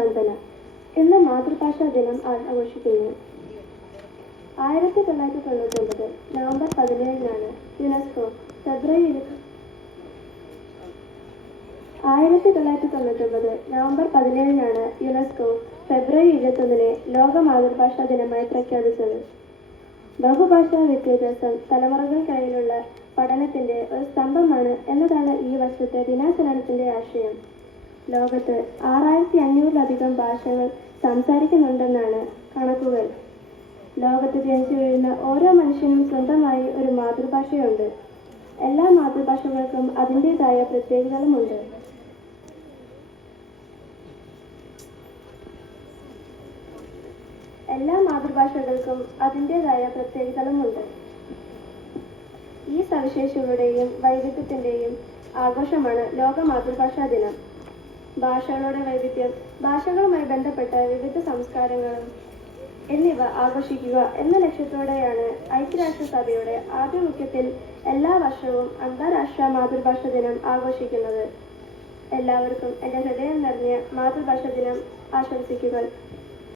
വന്ദന. ഇന്ന് മാതൃഭാഷാ ദിനം ആഘോഷിക്കുന്നു. 1999 നവംബർ 17-നാണ് യുനെസ്കോ ഫെബ്രുവരി 21-നെ ലോക മാതൃഭാഷാ ദിനമായി പ്രഖ്യാപിച്ചത്. ബഹുഭാഷാ വിദ്യാഭ്യാസം തലമുറകൾക്കിടയിലുള്ള പഠനത്തിന്റെ ഒരു സ്തംഭമാണ് എന്നതാണ് ഈ വർഷത്തെ ദിനാചരണത്തിന്റെ ആശയം. ലോകത്ത് 6500-ലധികം ഭാഷകൾ സംസാരിക്കുന്നുണ്ടെന്നാണ് കണക്കുകൾ. ലോകത്ത് ജനിച്ചു വീഴുന്ന ഓരോ മനുഷ്യനും സ്വന്തമായി ഒരു മാതൃഭാഷയുണ്ട്. എല്ലാ മാതൃഭാഷകൾക്കും അതിൻ്റെതായ പ്രത്യേകതകളുമുണ്ട്. ഈ സവിശേഷതകളുടെയും വൈവിധ്യത്തിന്റെയും ആഘോഷമാണ് ലോക മാതൃഭാഷാ ദിനം. ഭാഷകളുടെ വൈവിധ്യം, ഭാഷകളുമായി ബന്ധപ്പെട്ട വിവിധ സംസ്കാരങ്ങളും എന്നിവ ആഘോഷിക്കുക എന്ന ലക്ഷ്യത്തോടെയാണ് ഐക്യരാഷ്ട്രസഭയുടെ ആഭിമുഖ്യത്തിൽ എല്ലാ വർഷവും അന്താരാഷ്ട്ര മാതൃഭാഷാ ദിനം ആഘോഷിക്കുന്നത്. എല്ലാവർക്കും എൻ്റെ ഹൃദയം നിറഞ്ഞ മാതൃഭാഷാ ദിനം ആശംസിക്കുക.